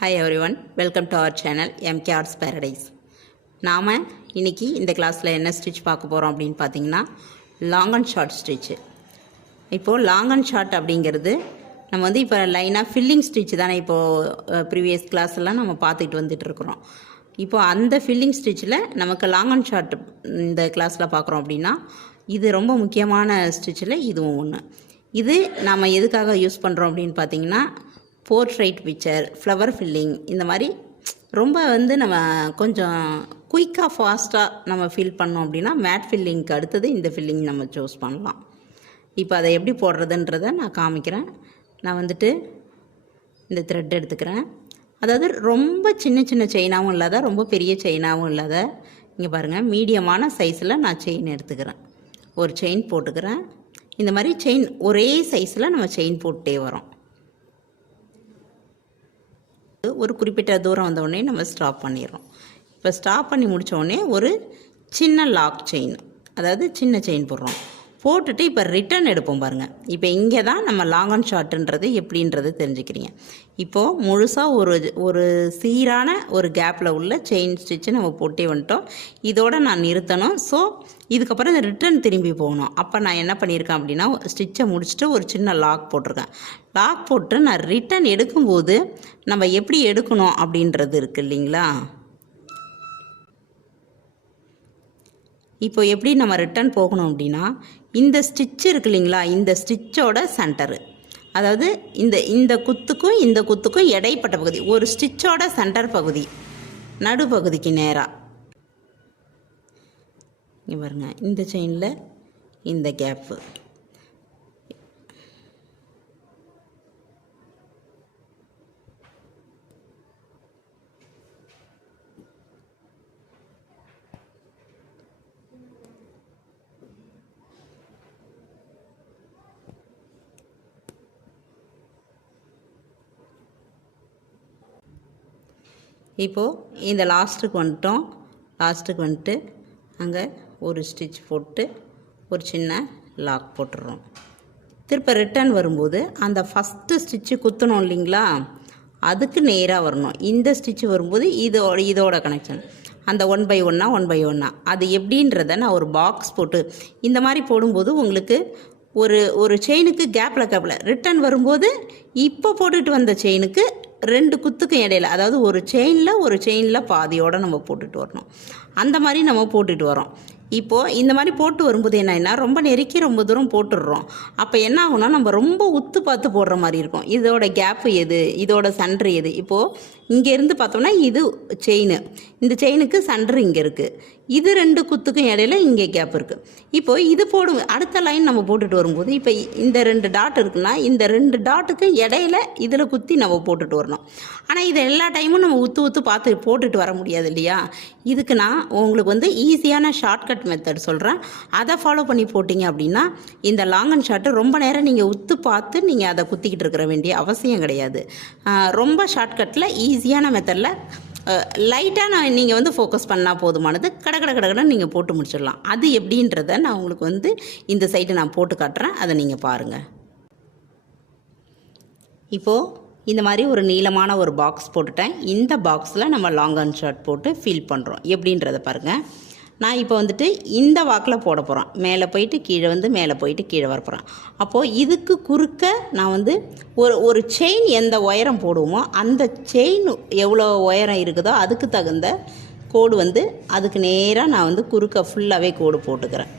Hi everyone, welcome to our channel MK Arts Paradise. நாம் இன்னைக்கு இந்த கிளாஸில் என்ன ஸ்டிச் பார்க்க போகிறோம் அப்படின்னு பார்த்தீங்கன்னா லாங் அண்ட் ஷார்ட் ஸ்டிச்சு. இப்போது லாங் அண்ட் ஷார்ட் அப்படிங்கிறது நம்ம வந்து இப்போ லைனாக ஃபில்லிங் ஸ்டிச் தானே இப்போது ப்ரீவியஸ் கிளாஸ்லாம் நம்ம பார்த்துக்கிட்டு வந்துட்டுருக்குறோம். இப்போது அந்த ஃபில்லிங் ஸ்டிச்சில் நமக்கு லாங் அண்ட் ஷார்ட் இந்த கிளாஸில் பார்க்குறோம் அப்படின்னா இது ரொம்ப முக்கியமான ஸ்டிச்சில் இதுவும் ஒன்று. இது நாம் எதுக்காக யூஸ் பண்ணுறோம் அப்படின்னு பார்த்தீங்கன்னா போர்ட்ரைட் பிக்சர், ஃப்ளவர் ஃபில்லிங், இந்த மாதிரி ரொம்ப வந்து நம்ம கொஞ்சம் குயிக்காக ஃபாஸ்ட்டாக நம்ம ஃபில் பண்ணோம் அப்படின்னா மேட் ஃபில்லிங்க்கு அடுத்தது இந்த ஃபில்லிங் நம்ம சூஸ் பண்ணலாம். இப்போ அதை எப்படி போடுறதுன்றதை நான் காமிக்கிறேன். நான் வந்துட்டு இந்த த்ரெட் எடுத்துக்கிறேன். அதாவது ரொம்ப சின்ன சின்ன செயினாகவும் இல்லாத ரொம்ப பெரிய செயினாகவும் இல்லாத, இங்கே பாருங்கள் மீடியமான சைஸில் நான் செயின் எடுத்துக்கிறேன். ஒரு செயின் போட்டுக்கிறேன். இந்த மாதிரி செயின் ஒரே சைஸில் நம்ம செயின் போட்டே வரோம். ஒரு குறிப்பிட்ட தூரம் வந்தோடனே நம்ம ஸ்டாப் பண்ணிடுறோம். இப்போ ஸ்டாப் பண்ணி முடித்தோடனே ஒரு சின்ன லாக் செயின், அதாவது சின்ன செயின் போடுறோம். போட்டுட்டு இப்போ ரிட்டன் எடுப்போம் பாருங்கள். இப்போ இங்கே தான் நம்ம லாங் அண்ட் ஷார்ட்டுன்றது எப்படின்றது தெரிஞ்சுக்கிறீங்க. இப்போது முழுசாக ஒரு சீரான ஒரு கேப்பில் உள்ள செயின் ஸ்டிச்சு நம்ம போட்டே வந்துட்டோம். இதோடு நான் நிறுத்தணும். ஸோ இதுக்கப்புறம் இந்த ரிட்டன் திரும்பி போகணும். அப்போ நான் என்ன பண்ணியிருக்கேன் அப்படின்னா ஸ்டிச்சை முடிச்சுட்டு ஒரு சின்ன லாக் போட்டிருக்கேன். லாக் போட்டு நான் ரிட்டன் எடுக்கும்போது நம்ம எப்படி எடுக்கணும் அப்படின்றது இருக்குது இல்லைங்களா. இப்போ எப்படி நம்ம ரிட்டன் போகணும் அப்படின்னா இந்த ஸ்டிச் இருக்கு இல்லைங்களா, இந்த ஸ்டிச்சோட சென்டரு, அதாவது இந்த குத்துக்கும் இந்த குத்துக்கும் இடைப்பட்ட பகுதி, ஒரு ஸ்டிச்சோட சென்டர் பகுதி நடுப்பகுதிக்கு நேராக இங்கே பாருங்க, இந்த செயினில் இந்த கேப்பு. இப்போது இந்த லாஸ்ட்டுக்கு வந்துட்டு அங்கே ஒரு ஸ்டிச் போட்டு ஒரு சின்ன லாக் போட்டுடுறோம். திருப்ப ரிட்டன் வரும்போது அந்த ஃபஸ்ட்டு ஸ்டிச்சு குத்தணும் இல்லைங்களா, அதுக்கு நேராக வரணும். இந்த ஸ்டிச்சு வரும்போது இதோட கனெக்ஷன் அந்த 1 by 1 அது எப்படின்றத நான் ஒரு பாக்ஸ் போட்டு இந்த மாதிரி போடும்போது உங்களுக்கு ஒரு செயினுக்கு கேப்பில் ரிட்டன் வரும்போது இப்போ போட்டுட்டு வந்த செயினுக்கு 2 குத்துக்கும் இடையில, அதாவது ஒரு செயினில் பாதியோடு நம்ம போட்டுட்டு வரணும். அந்த மாதிரி நம்ம போட்டுட்டு வரோம். இப்போது இந்த மாதிரி போட்டு வரும்போது என்னன்னா ரொம்ப நெருக்கி ரொம்ப தூரம் போட்டுடுறோம். அப்போ என்ன ஆகும்னா நம்ம ரொம்ப உத்து பார்த்து போடுற மாதிரி இருக்கும். இதோட கேப்பு எது, இதோட சென்ட்ரு எது. இப்போது இங்கேருந்து பார்த்தோம்னா இது செயின், இந்த செயினுக்கு சென்ட்ரு இங்கே இருக்குது. இது 2 குத்துக்கும் இடையில இங்கே கேப் இருக்குது. இப்போது இது போடும் அடுத்த லைன் நம்ம போட்டுட்டு வரும்போது இப்போ இந்த 2 டாட் இருக்குன்னா இந்த 2 டாட்டுக்கு இடையில இதில் குத்தி நம்ம போட்டுட்டு வரணும். ஆனால் இது எல்லா டைமும் நம்ம உத்து பார்த்து போட்டுட்டு வர முடியாது இல்லையா. இதுக்கு நான் உங்களுக்கு வந்து ஈஸியான ஷார்ட்கட் மெத்தட் சொல்கிறேன். அதை ஃபாலோ பண்ணி போட்டிங்க அப்படின்னா இந்த லாங் அண்ட் ஷார்ட்டு ரொம்ப நேரம் நீங்கள் உத்து பார்த்து நீங்கள் அதை குத்திக்கிட்டு இருக்கிற வேண்டிய அவசியம் கிடையாது. ரொம்ப ஷார்ட்கட்டில் ஈஸியான மெத்தடில் லைட்டாக நீங்கள் வந்து ஃபோக்கஸ் பண்ணால் போதுமானது. கடகடன்னு நீங்கள் போட்டு முடிச்சிடலாம். அது எப்படின்றத நான் உங்களுக்கு வந்து இந்த சைட்டை நான் போட்டு காட்டுறேன், அதை நீங்கள் பாருங்கள். இப்போது இந்த மாதிரி ஒரு நீளமான ஒரு பாக்ஸ் போட்டுட்டேன். இந்த பாக்ஸில் நம்ம லாங் அண்ட் ஷார்ட் போட்டு ஃபில் பண்ணுறோம். எப்படின்றத பாருங்கள். நான் இப்போ வந்துட்டு இந்த வாக்கில் போட போகிறேன். மேலே போயிட்டு கீழே வந்து மேலே போயிட்டு கீழே வரப்போகிறேன். அப்போது இதுக்கு குறுக்க நான் வந்து ஒரு செயின் எந்த உயரம் போடுவோமோ அந்த செயின் எவ்வளோ உயரம் இருக்குதோ அதுக்கு தகுந்த கோடு வந்து அதுக்கு நேராக நான் வந்து குறுக்க ஃபுல்லாகவே கோடு போட்டுக்கிறேன்.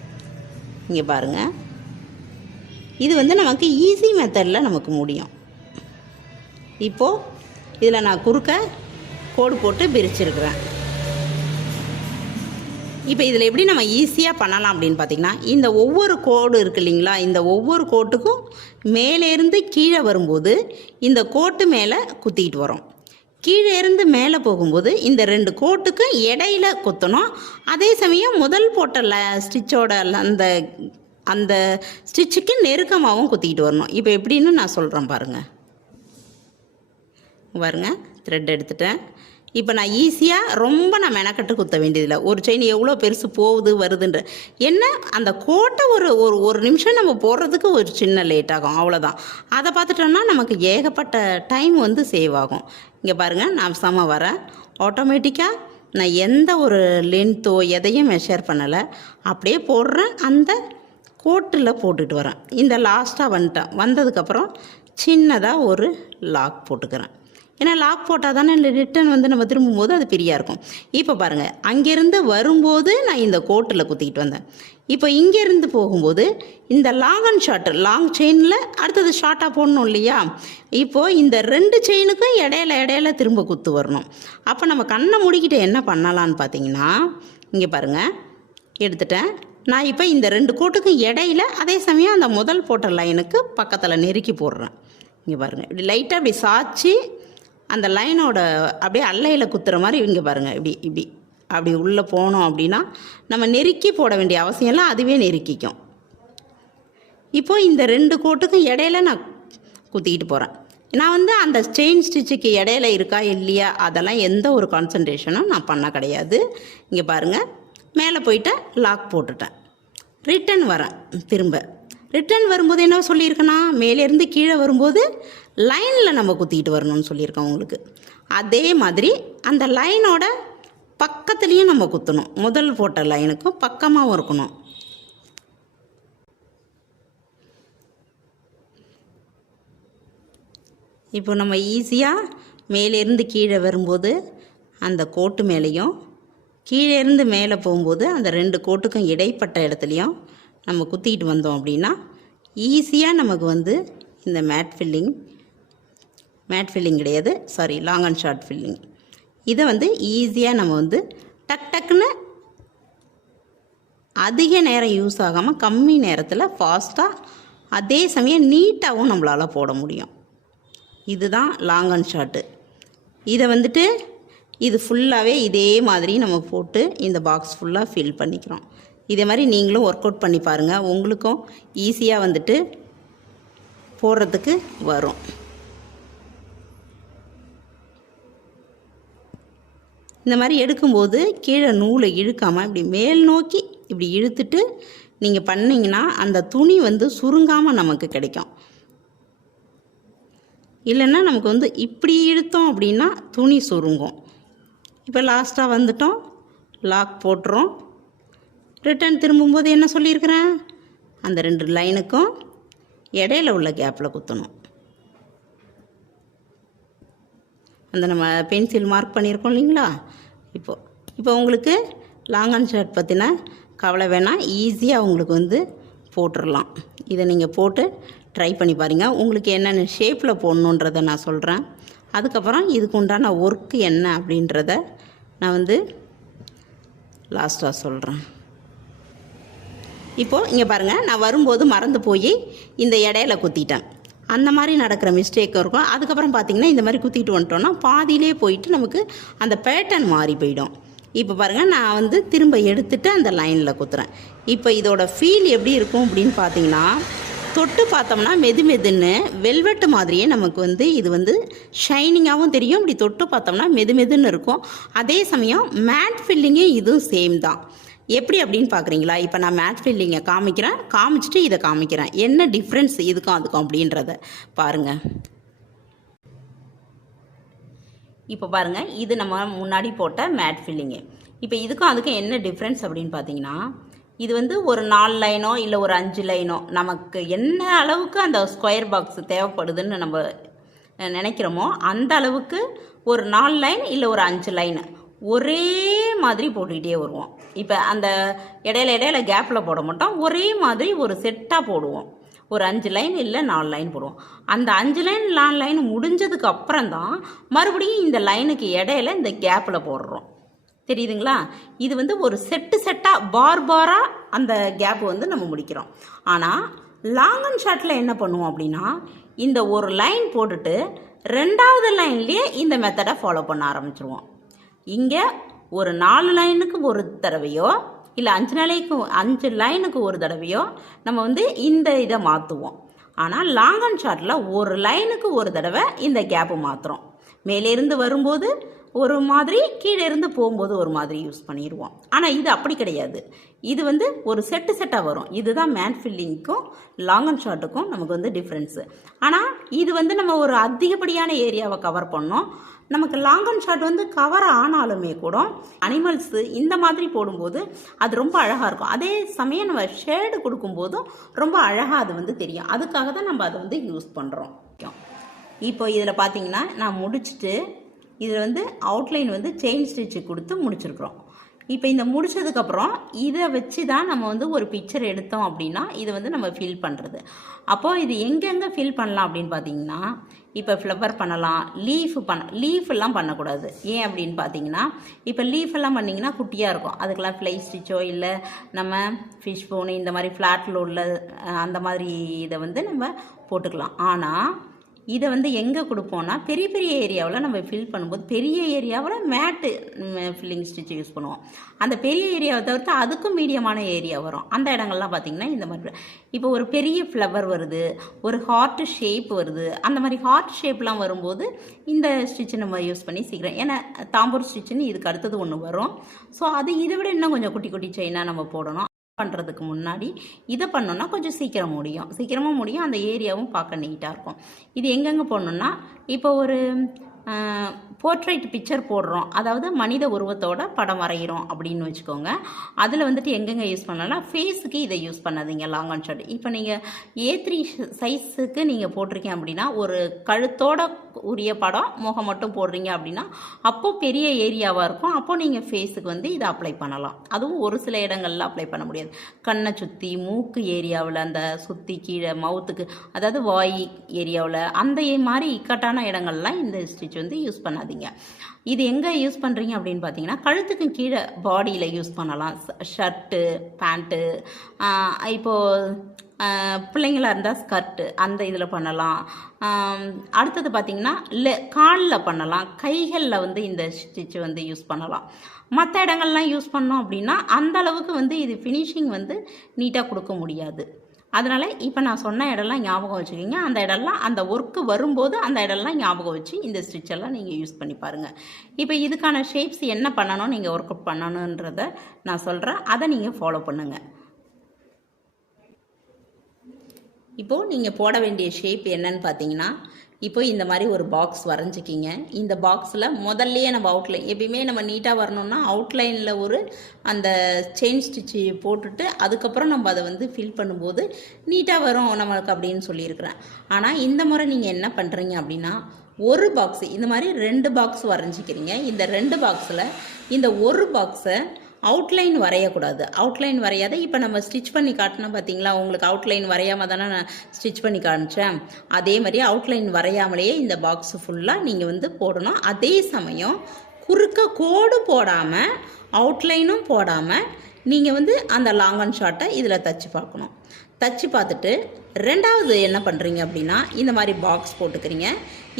இங்கே பாருங்கள், இது வந்து நமக்கு ஈஸி மெத்தடில் நமக்கு முடியும். இப்போது இதில் நான் குறுக்க கோடு போட்டு பிரிச்சிருக்கிறேன். இப்போ இதில் எப்படி நம்ம ஈஸியாக பண்ணலாம் அப்படின்னு பார்த்திங்கன்னா இந்த ஒவ்வொரு கோடு இருக்குது இல்லைங்களா, இந்த ஒவ்வொரு கோட்டுக்கும் மேலேருந்து கீழே வரும்போது இந்த கோட்டு மேலே குத்திக்கிட்டு வரோம். கீழே இருந்து மேலே போகும்போது இந்த 2 கோட்டுக்கும் இடையில குத்தணும். அதே சமயம் முதல் போட்ட ஸ்டிச்சோட அந்த ஸ்டிச்சுக்கு நெருக்கமாகவும் குத்திக்கிட்டு வரணும். இப்போ எப்படின்னு நான் சொல்கிறேன் பாருங்கள். த்ரெட் எடுத்துட்டேன். இப்போ நான் ஈஸியாக ரொம்ப நான் மெனக்கட்டு குத்த வேண்டியதில்லை. ஒரு செயின் எவ்வளோ பெருசு போகுது வருதுன்ற என்ன அந்த கோட்டை ஒரு ஒரு ஒரு நிமிஷம் நம்ம போடுறதுக்கு ஒரு சின்ன லேட் ஆகும், அவ்வளோதான். அதை பார்த்துட்டோம்னா நமக்கு ஏகப்பட்ட டைம் வந்து சேவ் ஆகும். இங்கே பாருங்கள், நான் சம வரேன். ஆட்டோமேட்டிக்காக நான் எந்த ஒரு லென்த்தோ எதையும் மெஷர் பண்ணலை, அப்படியே போடுறேன். அந்த கோட்டில் போட்டுட்டு வரேன். இந்த லாஸ்ட்டாக வந்துட்டேன். வந்ததுக்கப்புறம் சின்னதாக ஒரு லாக் போட்டுக்கிறேன். ஏன்னா லாக் போட்டால் தானே ரிட்டன் வந்து நம்ம திரும்பும்போது அது பிரியாக இருக்கும். இப்போ பாருங்கள், அங்கேருந்து வரும்போது நான் இந்த கோட்டில் குத்திக்கிட்டு வந்தேன். இப்போ இங்கேருந்து போகும்போது இந்த லாங் அண்ட் ஷார்ட், லாங் செயினில் அடுத்தது ஷார்ட்டாக போடணும் இல்லையா? இப்போது இந்த 2 செயினுக்கும் இடையில திரும்ப குத்து வரணும். அப்போ நம்ம கண்ணை மூடிக்கிட்டு என்ன பண்ணலான்னு பார்த்தீங்கன்னா, இங்கே பாருங்கள், எடுத்துட்டேன். நான் இப்போ இந்த 2 கோட்டுக்கும் இடையில அதே சமயம் அந்த முதல் போட்ட லைனுக்கு பக்கத்தில் நெருக்கி போடுறேன். இங்கே பாருங்கள், இப்படி லைட்டாக இப்படி சாய்ச்சி அந்த லைனோட அப்படியே அல்லையில் குத்துற மாதிரி இங்கே பாருங்கள், இப்படி அப்படி உள்ளே போனோம் அப்படின்னா நம்ம நெருக்கி போட வேண்டிய அவசியம் இல்லை, அதுவே நெருக்கிக்கும். இப்போது இந்த 2 கோட்டுக்கும் இடையில நான் குத்திக்கிட்டு போகிறேன். நான் வந்து அந்த செயின் ஸ்டிச்சுக்கு இடையில இருக்கா இல்லையா அதெல்லாம் எந்த ஒரு கான்சன்ட்ரேஷனும் நான் பண்ண கிடையாது. இங்கே பாருங்கள், மேலே போயிட்டு லாக் போட்டுட்டேன். ரிட்டன் வரேன். திரும்ப ரிட்டன் வரும்போது என்ன சொல்லியிருக்கேன்னா, மேலேருந்து கீழே வரும்போது லைனில் நம்ம குத்திக்கிட்டு வரணும்னு சொல்லியிருக்கோம் உங்களுக்கு. அதே மாதிரி அந்த லைனோட பக்கத்துலேயும் நம்ம குத்தணும். முதல் போட்ட லைனுக்கும் பக்கமாகவும் இருக்கணும். இப்போ நம்ம ஈஸியாக மேலேருந்து கீழே வரும்போது அந்த கோட்டு மேலேயும், கீழேருந்து மேலே போகும்போது அந்த 2 கோட்டுக்கும் இடைப்பட்ட இடத்துலையும் நம்ம குத்திக்கிட்டு வந்தோம் அப்படின்னா ஈஸியாக நமக்கு வந்து இந்த மேட் ஃபில்லிங் கிடையாது, sorry, long and short filling, இதை வந்து ஈஸியாக நம்ம வந்து டக்குன்னு அதிக நேரம் யூஸ் ஆகாமல் கம்மி நேரத்தில் ஃபாஸ்ட்டாக அதே சமயம் நீட்டாகவும் நம்மளால் போட முடியும். இதுதான் லாங் அண்ட் ஷார்ட்டு. இதை வந்துட்டு இது ஃபுல்லாகவே இதே மாதிரி நம்ம போட்டு இந்த பாக்ஸ் ஃபுல்லாக ஃபில் பண்ணிக்கிறோம். இதே மாதிரி நீங்களும் ஒர்க் அவுட் பண்ணி பாருங்கள், உங்களுக்கும் ஈஸியாக வந்துட்டு போடுறதுக்கு வரும். இந்த மாதிரி எடுக்கும்போது கீழே நூலை இழுக்காமல் இப்படி மேல் நோக்கி இப்படி இழுத்துட்டு நீங்கள் பண்ணிங்கன்னா அந்த துணி வந்து சுருங்காமல் நமக்கு கிடைக்கும். இல்லைன்னா நமக்கு வந்து இப்படி இழுத்தோம் அப்படின்னா துணி சுருங்கும். இப்போ லாஸ்ட்டாக வந்துட்டோம், லாக் போட்டுறோம். ரிட்டன் திரும்பும்போது என்ன சொல்லியிருக்கிறேன், அந்த 2 லைனுக்கும் இடையில உள்ள கேப்பில் குத்தணும். அந்த நம்ம பென்சில் மார்க் பண்ணியிருக்கோம் இல்லைங்களா? இப்போ உங்களுக்கு லாங் அண்ட் ஷார்ட் பற்றின கவலை வேணாம், ஈஸியாக உங்களுக்கு வந்து போட்டுடலாம். இதை நீங்கள் போட்டு ட்ரை பண்ணி பாருங்கள். உங்களுக்கு என்னென்ன ஷேப்பில் போடணுன்றதை நான் சொல்கிறேன். அதுக்கப்புறம் இதுக்கு உண்டான ஒர்க்கு என்ன அப்படின்றத நான் வந்து லாஸ்ட்டாக சொல்கிறேன். இப்போது இங்கே பாருங்கள், நான் வரும்போது மறந்து போய் இந்த இடையில குத்திட்டேன். அந்த மாதிரி நடக்கிற மிஸ்டேக்கும் இருக்கும். அதுக்கப்புறம் பார்த்திங்கன்னா இந்த மாதிரி குத்திட்டு வந்துட்டோன்னா பாதியிலே போயிட்டு நமக்கு அந்த பேட்டர்ன் மாறி போயிடும். இப்போ பாருங்கள், நான் வந்து திரும்ப எடுத்துகிட்டு அந்த லைனில் குத்துறேன். இப்போ இதோட ஃபீல் எப்படி இருக்கும் அப்படின்னு பார்த்தீங்கன்னா, தொட்டு பார்த்தோம்னா மெதுன்னு வெல்வெட்டு மாதிரியே நமக்கு வந்து இது வந்து ஷைனிங்காகவும் தெரியும். இப்படி தொட்டு பார்த்தோம்னா மெதுன்னு இருக்கும். அதே சமயம் மேட் ஃபில்லிங்கே இதுவும் சேம் தான். எப்படி அப்படின்னு பார்க்குறீங்களா? இப்போ நான் மேட் ஃபில்லிங்கை காமிச்சிட்டு இதை காமிக்கிறேன். என்ன டிஃப்ரென்ஸ் இதுக்கும் அதுக்கும் அப்படின்றத பாருங்கள். இப்போ பாருங்கள், இது நம்ம முன்னாடி போட்ட மேட் ஃபில்லிங்கு. இப்போ இதுக்கும் அதுக்கும் என்ன டிஃப்ரென்ஸ் அப்படின்னு பார்த்தீங்கன்னா, இது வந்து ஒரு 4 லைனோ இல்லை ஒரு 5 லைனோ நமக்கு என்ன அளவுக்கு அந்த ஸ்கொயர் பாக்ஸ் தேவைப்படுதுன்னு நம்ம நினைக்கிறோமோ அந்த அளவுக்கு ஒரு 4 லைன் இல்லை ஒரு 5 லைன் ஒரே மாதிரி போட்டுக்கிட்டே வருவோம். இப்போ அந்த இடையில கேப்பில் போட மாட்டோம், ஒரே மாதிரி ஒரு செட்டாக போடுவோம். ஒரு 5 லைன் இல்லை 4 லைன் போடுவோம். அந்த 5 லைன் 4 லைன் முடிஞ்சதுக்கு அப்புறம் தான் மறுபடியும் இந்த லைனுக்கு இடையில இந்த கேப்பில் போடுறோம். தெரியுதுங்களா? இது வந்து ஒரு செட்டாக பாராக அந்த கேப் வந்து நம்ம முடிக்கிறோம். ஆனால் லாங் அண்ட் ஷார்ட்டில் என்ன பண்ணுவோம் அப்படின்னா, இந்த ஒரு லைன் போட்டுட்டு 2வது லைன்லேயே இந்த மெத்தடை ஃபாலோ பண்ண ஆரம்பிச்சிருவோம். இங்கே ஒரு 4 லைனுக்கு ஒரு தடவையோ இல்லை 5 லைனுக்கு ஒரு தடவையோ நம்ம வந்து இந்த இதை மாற்றுவோம். ஆனால் லாங் அண்ட் ஷார்ட்டில் ஒரு லைனுக்கு ஒரு தடவை இந்த கேப்பு மாற்றுறோம். மேலேருந்து வரும்போது ஒரு மாதிரி, கீழே இருந்து போகும்போது ஒரு மாதிரி யூஸ் பண்ணிடுவோம். ஆனால் இது அப்படி கிடையாது. இது வந்து ஒரு செட்டாக வரும். இதுதான் மேன் ஃபில்லிங்க்கும் லாங் அண்ட் ஷார்ட்டுக்கும் நமக்கு வந்து டிஃப்ரென்ஸு. ஆனால் இது வந்து நம்ம ஒரு அதிகப்படியான ஏரியாவை கவர் பண்ணோம். நமக்கு லாங் அண்ட் ஷார்ட் வந்து கவர் ஆனாலுமே கூட அனிமல்ஸு இந்த மாதிரி போடும்போது அது ரொம்ப அழகாக இருக்கும். அதே சமயம் நம்ம ஷேடு கொடுக்கும்போதும் ரொம்ப அழகாக அது வந்து தெரியும். அதுக்காக தான் நம்ம அதை வந்து யூஸ் பண்ணுறோம். இப்போ இதில் பார்த்தீங்கன்னா நான் முடிச்சுட்டு இதில் வந்து அவுட்லைன் வந்து செயின் ஸ்டிச்சு கொடுத்து முடிச்சிருக்கிறோம். இப்போ இந்த முடிச்சதுக்கப்புறம் இதை வச்சு தான் நம்ம வந்து ஒரு பிக்சர் எடுத்தோம் அப்படின்னா இதை வந்து நம்ம ஃபில் பண்ணுறது. அப்போது இது எங்கெங்கே ஃபில் பண்ணலாம் அப்படின்னு பார்த்தீங்கன்னா, இப்போ ஃப்ளவர் பண்ணலாம், லீஃபெல்லாம் பண்ணக்கூடாது. ஏன் அப்படின்னு பார்த்தீங்கன்னா, இப்போ லீஃபெல்லாம் பண்ணிங்கன்னா குட்டியாக இருக்கும். அதுக்கெல்லாம் ஃப்ளை ஸ்டிச்சோ இல்லை நம்ம ஃபிஷ் போனு இந்த மாதிரி ஃப்ளாட்டில் உள்ள அந்த மாதிரி இதை வந்து நம்ம போட்டுக்கலாம். ஆனால் இதை வந்து எங்கே கொடுப்போம்னா, பெரிய பெரிய ஏரியாவில் நம்ம ஃபில் பண்ணும்போது பெரிய ஏரியாவில் மேட்டு ஃபில்லிங் ஸ்டிச் யூஸ் பண்ணுவோம். அந்த பெரிய ஏரியாவை தவிர்த்து அதுக்கும் மீடியமான ஏரியா வரும். அந்த இடங்கள்லாம் பார்த்திங்கன்னா இந்த மாதிரி இப்போ ஒரு பெரிய ஃப்ளவர் வருது, ஒரு ஹார்ட் ஷேப் வருது, அந்த மாதிரி ஹார்ட் ஷேப்லாம் வரும்போது இந்த ஸ்டிச்சு நம்ம யூஸ் பண்ணி சீக்கிரம், ஏன்னா தாம்பூர் ஸ்டிச்சுன்னு இதுக்கு அடுத்தது ஒன்று வரும். ஸோ அது இதை விட இன்னும் கொஞ்சம் குட்டி குட்டி செயினாக நம்ம போடணும். பண்ணுறதுக்கு முன்னாடி இதை பண்ணோன்னா கொஞ்சம் சீக்கிரமாக முடியும். அந்த ஏரியாவும் பார்க்க நீட்டாக இருக்கும். இது எங்கெங்கே போடணுன்னா, இப்போ ஒரு போர்ட்ரைட் பிக்சர் போடுறோம், அதாவது மனித உருவத்தோட படம் வரைகிறோம் அப்படின்னு வச்சுக்கோங்க. அதில் வந்துட்டு எங்கெங்கே யூஸ் பண்ணலாம், ஃபேஸுக்கு இதை யூஸ் பண்ணாதீங்க லாங் அண்ட் ஷார்ட். இப்போ நீங்கள் A3 சைஸுக்கு நீங்கள் போட்டிருக்கீங்க அப்படின்னா, ஒரு கழுத்தோட உரிய படம் முகம் மட்டும் போடுறீங்க அப்படின்னா அப்போது பெரிய ஏரியாவாக இருக்கும். அப்போது நீங்கள் ஃபேஸுக்கு வந்து இதை அப்ளை பண்ணலாம். அதுவும் ஒரு சில இடங்கள்ல அப்ளை பண்ண முடியாது. கண்ணை சுற்றி, மூக்கு ஏரியாவில், அந்த சுற்றி கீழே மவுத்துக்கு, அதாவது வாய் ஏரியாவில், அந்த மாதிரி இக்கட்டான இடங்கள்லாம் இந்த ஸ்டிச் வந்து யூஸ் பண்ணாதீங்க. இது எங்கே யூஸ் பண்ணுறீங்க அப்படின்னு பார்த்தீங்கன்னா, கழுத்துக்கு கீழே பாடியில் யூஸ் பண்ணலாம். ஷர்ட்டு, பேண்ட்டு, இப்போது பிள்ளைங்களாக இருந்தால் ஸ்கர்ட்டு அந்த இதில் பண்ணலாம். அடுத்தது பார்த்திங்கன்னா காலில் பண்ணலாம், கைகளில் வந்து இந்த ஸ்டிச்சு வந்து யூஸ் பண்ணலாம். மற்ற இடங்கள்லாம் யூஸ் பண்ணோம் அப்படின்னா அந்த அளவுக்கு வந்து இது ஃபினிஷிங் வந்து நீட்டாக கொடுக்க முடியாது. அதனால் இப்போ நான் சொன்ன இடம்லாம் ஞாபகம் வச்சுக்கிங்க. அந்த இடம்லாம் அந்த ஒர்க்கு வரும்போது அந்த இடம்லாம் ஞாபகம் வச்சு இந்த ஸ்டிச்செல்லாம் நீங்கள் யூஸ் பண்ணி பாருங்கள். இப்போ இதுக்கான ஷேப்ஸ் என்ன பண்ணணும், நீங்கள் ஒர்க் அவுட் பண்ணணுன்றதை நான் சொல்கிறேன். அதை நீங்கள் ஃபாலோ பண்ணுங்கள். இப்போது நீங்கள் போட வேண்டிய ஷேப் என்னன்னு பார்த்தீங்கன்னா, இப்போ இந்த மாதிரி ஒரு பாக்ஸ் வரைஞ்சிக்கிங்க. இந்த பாக்ஸில் முதல்லையே நம்ம அவுட்லைன், எப்பயுமே நம்ம நீட்டாக வரணும்னா அவுட்லைனில் ஒரு அந்த செயின் ஸ்டிச்சு போட்டுட்டு அதுக்கப்புறம் நம்ம அதை வந்து ஃபில் பண்ணும்போது நீட்டாக வரும் நம்மளுக்கு அப்படின்னு சொல்லியிருக்கிறேன். ஆனால் இந்த முறை நீங்கள் என்ன பண்ணுறீங்க அப்படின்னா, ஒரு பாக்ஸு இந்த மாதிரி 2 பாக்ஸ் வரைஞ்சிக்கிறீங்க. இந்த 2 பாக்ஸில் இந்த ஒரு பாக்ஸை அவுட்லைன் வரையக்கூடாது. அவுட்லைன் வரையாத, இப்போ நம்ம ஸ்டிச் பண்ணி காட்டினோம் பார்த்தீங்களா, உங்களுக்கு அவுட்லைன் வரையாமல் தானே நான் ஸ்டிச் பண்ணி காமிச்சேன். அதே மாதிரி அவுட்லைன் வரையாமலேயே இந்த பாக்ஸ் ஃபுல்லாக நீங்கள் வந்து போடணும். அதே சமயம் குறுக்க கோடு போடாமல் அவுட்லைனும் போடாமல் நீங்கள் வந்து அந்த லாங் அண்ட் ஷார்ட்டை இதில் தச்சு பார்க்கணும். தச்சு பார்த்துட்டு ரெண்டாவது என்ன பண்ணுறீங்க அப்படின்னா, இந்த மாதிரி பாக்ஸ் போட்டுக்கிறீங்க.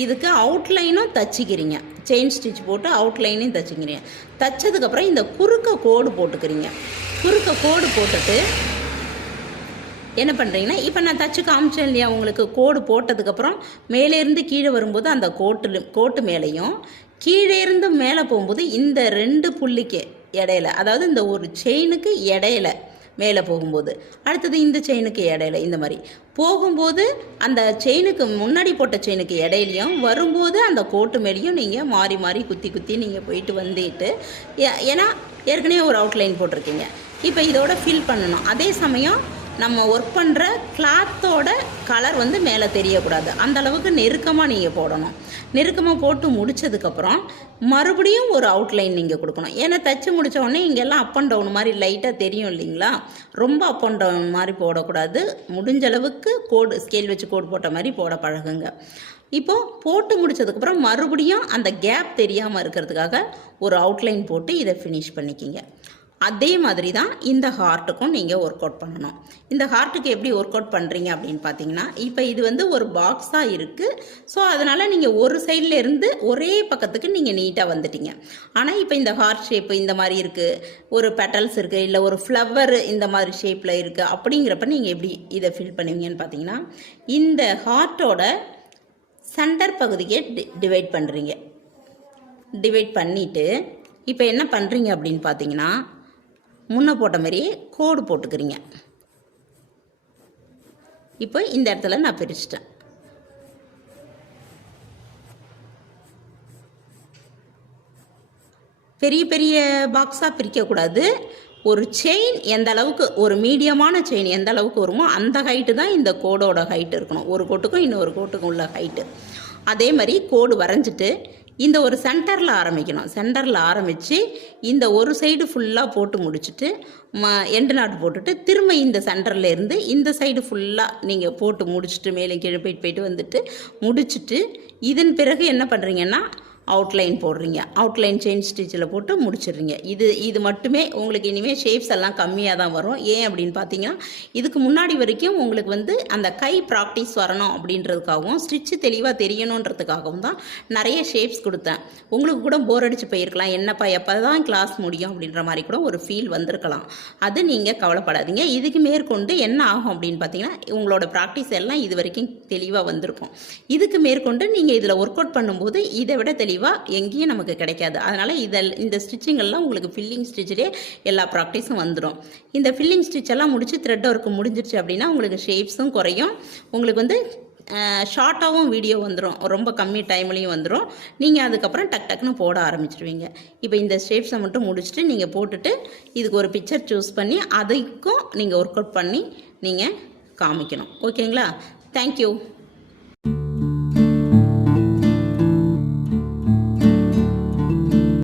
இதுக்கு அவுட்லைனும் தச்சுக்கிறீங்க. செயின் ஸ்டிச் போட்டு அவுட்லைனையும் தச்சுக்கிறீங்க. தச்சதுக்கப்புறம் இந்த குறுக்க கோடு போட்டுக்கிறீங்க. குறுக்க கோடு போட்டுட்டு என்ன பண்ணுறீங்கன்னா, இப்போ நான் தச்சு காமிச்சேன் இல்லையா உங்களுக்கு, கோடு போட்டதுக்கப்புறம் மேலேருந்து கீழே வரும்போது அந்த கோட்டு மேலேயும், கீழே இருந்து மேலே போகும்போது இந்த 2 புள்ளிக்கு இடையில, அதாவது இந்த ஒரு செயினுக்கு இடையில மேலே போகும்போது, அடுத்தது இந்த செயினுக்கு இடையில, இந்த மாதிரி போகும்போது அந்த செயினுக்கு முன்னாடி போட்ட செயினுக்கு இடையிலையும் வரும்போது அந்த கோட்டு மேலேயும் நீங்கள் மாறி மாறி குத்தி நீங்கள் போயிட்டு வந்துட்டு, ஏன்னா ஏற்கனவே ஒரு அவுட்லைன் போட்டிருக்கீங்க. இப்போ இதோட ஃபில் பண்ணணும். அதே சமயம் நம்ம ஒர்க் பண்ணுற கிளாத்தோட கலர் வந்து மேலே தெரியக்கூடாது. அந்த அளவுக்கு நெருக்கமாக நீங்கள் போடணும். நெருக்கமாக போட்டு முடித்ததுக்கப்புறம் மறுபடியும் ஒரு அவுட்லைன் நீங்கள் கொடுக்கணும். ஏன்னா தச்சு முடித்த உடனே இங்கெல்லாம் அப் அண்ட் டவுன் மாதிரி லைட்டாக தெரியும் இல்லைங்களா, ரொம்ப அப் அண்ட் டவுன் மாதிரி போடக்கூடாது. முடிஞ்ச அளவுக்கு கோடு ஸ்கேல் வச்சு கோடு போட்ட மாதிரி போட பழகுங்க. இப்போது போட்டு முடித்ததுக்கப்புறம் மறுபடியும் அந்த கேப் தெரியாமல் இருக்கிறதுக்காக ஒரு அவுட்லைன் போட்டு இதை ஃபினிஷ் பண்ணிக்கிங்க. அதே மாதிரி தான் இந்த ஹார்ட்டுக்கும் நீங்கள் ஒர்க் அவுட் பண்ணணும். இந்த ஹார்ட்டுக்கு எப்படி ஒர்க் அவுட் பண்ணுறீங்க அப்படின்னு பார்த்தீங்கன்னா, இப்போ இது வந்து ஒரு பாக்ஸாக இருக்குது. ஸோ அதனால் நீங்கள் ஒரு சைடில் இருந்து ஒரே பக்கத்துக்கு நீங்கள் நீட்டாக வந்துட்டீங்க. ஆனால் இப்போ இந்த ஹார்ட் ஷேப்பு இந்த மாதிரி இருக்குது, ஒரு பெட்டல்ஸ் இருக்குது, இல்லை ஒரு ஃப்ளவர் இந்த மாதிரி ஷேப்பில் இருக்குது. அப்படிங்கிறப்ப நீங்கள் எப்படி இதை ஃபில் பண்ணுவீங்கன்னு பார்த்தீங்கன்னா, இந்த ஹார்ட்டோட சென்டர் பகுதியை டிவைட் பண்ணுறீங்க. டிவைட் பண்ணிவிட்டு இப்போ என்ன பண்ணுறீங்க அப்படின்னு பார்த்தீங்கன்னா முன்ன போட்ட மாதிரி கோடு போட்டுக்கிறீங்க. இப்போ இந்த இடத்துல நான் பிரிச்சிட்டேன். பெரிய பெரிய பாக்ஸாக பிரிக்கக்கூடாது. ஒரு செயின் எந்த அளவுக்கு, ஒரு மீடியமான செயின் எந்த அளவுக்கு வருமோ அந்த ஹைட்டு தான் இந்த கோடோட ஹைட்டு இருக்கணும். ஒரு கோட்டுக்கும் இன்னொரு கோட்டுக்கும் உள்ள ஹைட்டு. அதே மாதிரி கோடு வரைஞ்சிட்டு இந்த ஒரு சென்டரில் ஆரம்பிக்கணும். சென்டரில் ஆரம்பித்து இந்த ஒரு சைடு ஃபுல்லாக போட்டு முடிச்சுட்டு எண்டு நாட்டு போட்டுட்டு திரும்ப இந்த சென்டரில் இருந்து இந்த சைடு ஃபுல்லாக நீங்கள் போட்டு முடிச்சுட்டு மேலே கீழே போயிட்டு வந்துட்டு முடிச்சுட்டு இதன் பிறகு என்ன பண்ணுறீங்கன்னா அவுட்லைன் போடுறீங்க. அவுட்லைன் செயின் ஸ்டிச்சில் போட்டு முடிச்சிடுறீங்க. இது மட்டுமே உங்களுக்கு இனிமேல் ஷேப்ஸ் எல்லாம் கம்மியாக தான் வரும். ஏன் அப்படின்னு பார்த்தீங்கன்னா இதுக்கு முன்னாடி வரைக்கும் உங்களுக்கு வந்து அந்த கை ப்ராக்டிஸ் வரணும் அப்படின்றதுக்காகவும் ஸ்டிச்சு தெளிவாக தெரியணுன்றதுக்காகவும் தான் நிறைய ஷேப்ஸ் கொடுத்தேன். உங்களுக்கு கூட போர் அடிச்சு போயிருக்கலாம், என்னப்பா எப்போ தான் கிளாஸ் முடியும் அப்படின்ற மாதிரி கூட ஒரு ஃபீல் வந்திருக்கலாம். அது நீங்கள் கவலைப்படாதீங்க. இதுக்கு மேற்கொண்டு என்ன ஆகும் அப்படின்னு பார்த்தீங்கன்னா உங்களோட ப்ராக்டிஸ் எல்லாம் இது வரைக்கும் தெளிவாக வந்திருக்கும். இதுக்கு மேற்கொண்டு நீங்கள் இதில் ஒர்க் அவுட் பண்ணும்போது இதை விட தெளிவாக எங்கேயும் நமக்கு கிடைக்காது. அதனால் இந்த ஸ்டிச்சிங்கெல்லாம் உங்களுக்கு ஃபில்லிங் ஸ்டிச்சிலே எல்லா ப்ராக்டிஸும் வந்துடும். இந்த ஃபில்லிங் ஸ்டிச்செல்லாம் முடித்து த்ரெட் ஒர்க்கு முடிஞ்சிருச்சு அப்படின்னா உங்களுக்கு ஷேப்ஸும் குறையும். உங்களுக்கு வந்து ஷார்ட்டாகவும் வீடியோ வந்துடும், ரொம்ப கம்மி டைம்லேயும் வந்துடும். நீங்கள் அதுக்கப்புறம் டக்குன்னு போட ஆரம்பிச்சிடுவீங்க. இப்போ இந்த ஷேப்ஸை மட்டும் முடிச்சுட்டு நீங்கள் போட்டுட்டு இதுக்கு ஒரு பிக்சர் சூஸ் பண்ணி அதுக்கும் நீங்கள் ஒர்க் அவுட் பண்ணி நீங்கள் காமிக்கணும். ஓகேங்களா? தேங்க்யூ.